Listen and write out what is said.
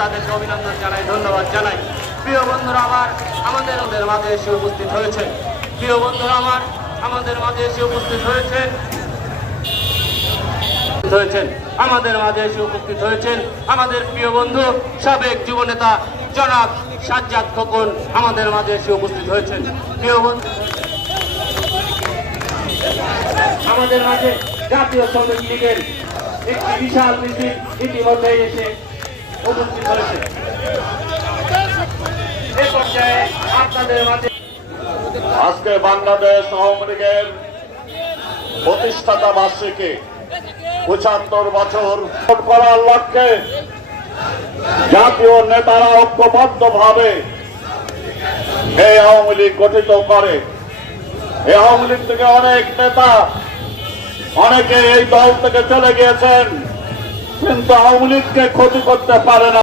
তাদেরকে অভিনন্দন জানাই, ধন্যবাদ জানাই। প্রিয় বন্ধুরা আমার, আমাদের মাঝে এসে উপস্থিত হয়েছে, প্রিয় বন্ধুরা আমার, আমাদের মাঝে এসে উপস্থিত হয়েছেন আমাদের মাঝে এসে উপস্থিত হয়েছেন আমাদের প্রিয় বন্ধু সাবেক যুবনেতা জনাব সাজ্জাদ খোকন আমাদের মাঝে এসে উপস্থিত হয়েছেন। প্রিয় বন্ধু, আমাদের মাঝে জাতীয় শ্রমিক লীগের একটি বিশাল মিছিল ইতিমধ্যে এসে উপস্থিত হয়েছে। এ পর্যায়ে আপনাদের মাঝে আজকে বাংলাদেশ আওয়ামী লীগের প্রতিষ্ঠাতা বার্ষিকী ৭৫ বছর করার লক্ষ্যে জাতীয় নেতারা ঐক্যবদ্ধভাবে এই আওয়ামী লীগ গঠিত করে। এই আওয়ামী লীগ থেকে অনেক নেতা অনেকে এই দল থেকে চলে গিয়েছেন, কিন্তু আওয়ামী লীগকে ক্ষতি করতে পারে না।